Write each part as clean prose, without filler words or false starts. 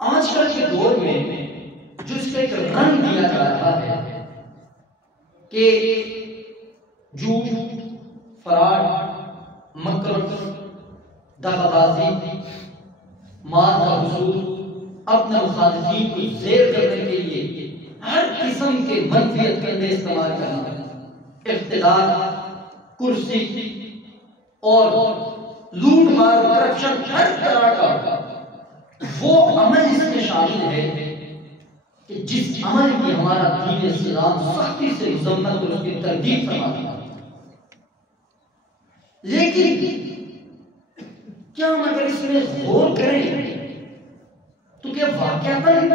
آج کل کے دور میں جو اس کا ایک رنگ دیا جا رہا ہے کہ جھوٹ، فراڈ، مکر، دغا بازی، مال کا حصول، اپنے مخالفین کو زیر کرنے کے لیے ہر قسم کے منفیت کے اندر استعمال کرنا، اقتدار، کرسی اور لوٹ مار، کرپشن، ہر طرح کا وہ عمل اس میں شامل ہے کہ جس عمل کی ہمارا دین اسلام سختی سے مذمت اور اس کی تردید فرماتا ہے۔ لیکن کیا ہم اگر اس میں غور کریں تو کیا واقعتاً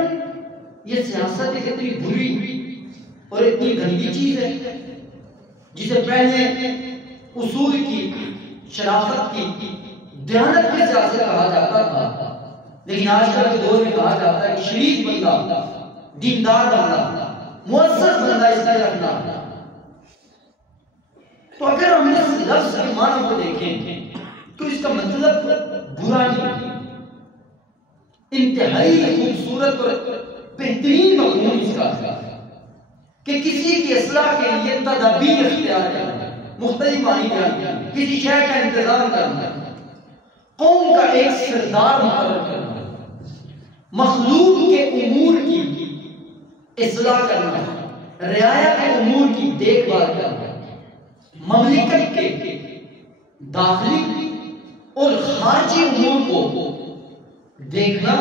یہ سیاست ایک اتنی بری اور اتنی گندی چیز ہے جسے پہلے اصول کی، شرافت کی، دیانت کی سیاست کہا جاتا تھا، لیکن آج کل کے دور میں کہا جاتا ہے کہ شریف بندہ، دیندار بندہ، معزز بندہ اس میں رکھنا۔ تو اگر ہم اس لفظ کے معنی کو دیکھیں تو اس کا مطلب برا نہیں، انتہائی خوبصورت اور بہترین مفہوم اس کا کہ کسی کی اصلاح کے لیے تدابیر اختیار کرنا، مختلف معنی کرنا، کسی شے کا انتظام کرنا، قوم کا ایک سردار مقرر کرنا، مخلوق کے امور کی اصلاح کرنا، رعایا کے امور کی دیکھ بھال کرنا، مملکت کے داخلی اور خارجی امور کو دیکھنا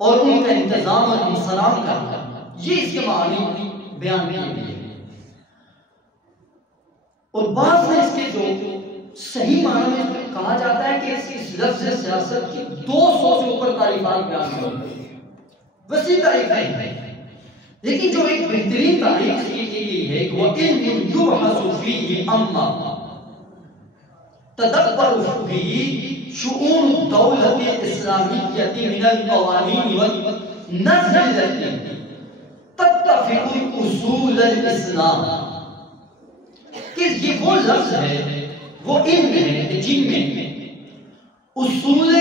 اور ان کا انتظام اور انسلام کرنا، یہ اس کے معنی بیان کیے گئے ہیں۔ اور بعض میں اس کے جو صحیح معنی میں کہا جاتا ہے کہ اس لفظ سیاست کی 200 سے اوپر تعریفات بیان ہوئی ہیں، وسیع تعریفیں ہیں، لیکن جو ایک بہترین تعریف اس کی گئی ہے کہ وَإِنْ يُبْحَثُ فِيهِ أَمَّا تَدَبَّرُ فِيهِ شُؤُونُ الدَّوْلَةِ الْإِسْلَامِيَّةِ مِنَ الْقَوَانِينِ وَالنَّظْمِ الَّتِي تَتَّفِقُ أُصُولَ الْإِسْلَامِ، کہ یہ وہ لفظ ہے، وہ علم ہے جن میں اصول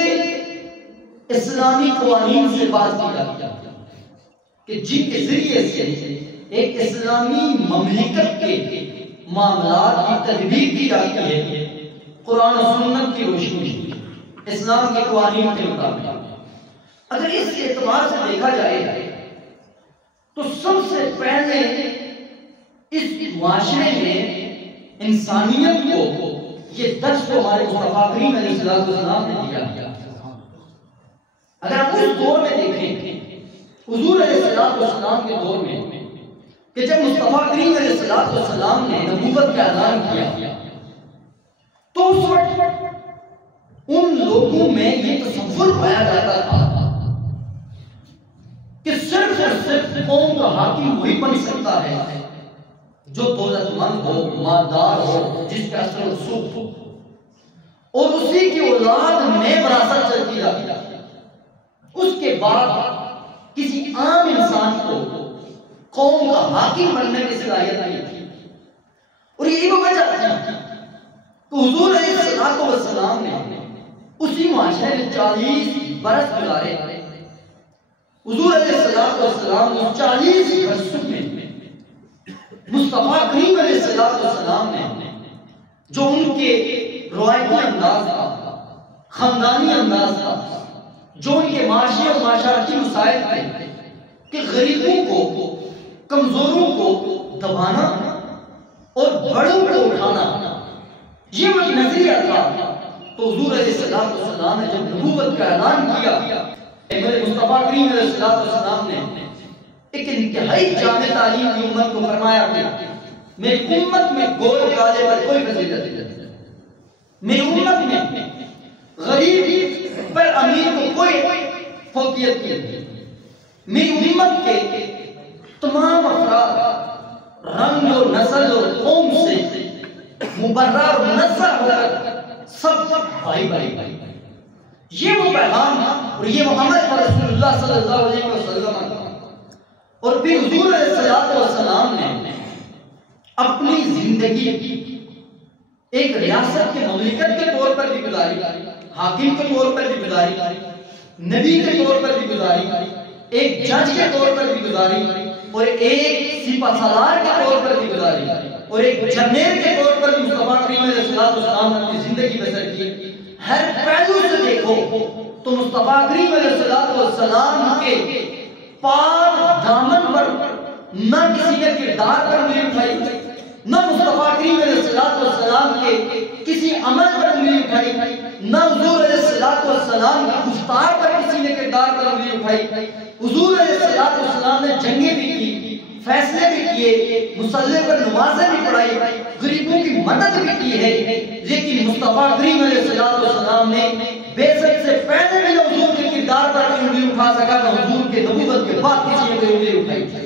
اسلامی قوانین سے بات کی جاتی ہے، کہ جن کے ذریعے سے ایک اسلامی مملکت کے معاملات کی تدبیر کی جاتی ہے قرآن و سنت کی روشنی میں، اسلام کے قوانین کے مطابق۔ اگر اس اعتبار سے دیکھا جائے تو سب سے پہلے اس معاشرے میں انسانیت کو یہ درس کو ہمارے مصطفیٰ کریم علیہ السلام نے دیا۔ اگر ہم اس دور میں دیکھیں حضور علیہ السلام کے دور میں کہ جب مصطفیٰ کریم علیہ السلام نے نبوت کا اعلان کیا تو اس وقت ان لوگوں میں یہ تصور پایا جاتا تھا کہ صرف اور صرف قوم کا حاکم وہی بن سکتا ہے جو دولت مند ہو، مالدار ہو، جس کا اثر و رسوخ ہو، اور اسی کی اولاد میں وراثت چلتی جاتی ہے۔ اس کے بعد کسی عام انسان کو قوم کا حاکم بننے کی صلاحیت نہیں تھی، اور یہی وہ وجہ تھی کہ حضور علیہ السلام نے اسی معاشرے میں 40 برس گزارے۔ حضور علیہ السلام نے 40 برسوں میں مصطفیٰ کریم علیہ السلام نے جو ان کے روایتی انداز تھا، خاندانی انداز تھا، جو ان کے معاشی اور معاشرتی مسائل تھے کہ غریبوں کو، کمزوروں کو دبانا اور بڑوں کو اٹھانا، یہ وہ نظریہ تھا۔ تو حضور علیہ السلام نے جب نبوت کا اعلان کیا، میرے مصطفیٰ کریم علیہ السلام نے ایک انتہائی جامع تعلیم کی امت کو فرمایا کہ میری امت میں گورے کالے پر کوئی فضیلت نہیں، میری امت میں غریب پر امیر کو کوئی فوقیت نہیں، میری امت کے تمام افراد رنگ اور نسل اور قوم سے مبرہ اور منزہ ہو کر سب بھائی بھائی۔ یہ وہ پیغام اور یہ وہ عمل تھا رسول اللہ صلی اللہ علیہ وسلم کا۔ اور پھر حضور علیہ السلام نے اپنی زندگی ایک ریاست کے مملکت کے طور پر بھی گزاری، حاکم کے طور پر بھی گزاری، نبی کے طور پر بھی گزاری، ایک جج کے طور پر بھی گزاری، اور ایک سپہ سالار کے طور پر بھی گزاری، اور ایک جرنیل کے طور پر بھی مصطفیٰ کریم علیہ السلام نے اپنی زندگی بسر کی۔ ہر پہلو سے دیکھو تو مصطفیٰ کریم علیہ السلام کے پاک دامن پر نہ کسی نے کردار پر انگلی اٹھائی، نہ مصطفیٰ کریم علیہ السلام کے کسی عمل پر انگلی اٹھائی، نہ حضور علیہ السلام کی گفتار پر کسی نے کردار پر انگلی اٹھائی۔ حضور علیہ السلام نے جنگیں بھی کی، فیصلے بھی کیے، مصلی پر نمازیں بھی پڑھائی، غریبوں کی مدد بھی کی ہے، لیکن مصطفیٰ کریم علیہ السلام نے بعثت سے پہلے بھی نہ حضور کے کردار پر انگلی اٹھا سکا، نہ حضور کے نبوت کے بعد کسی نے انگلی اٹھائی۔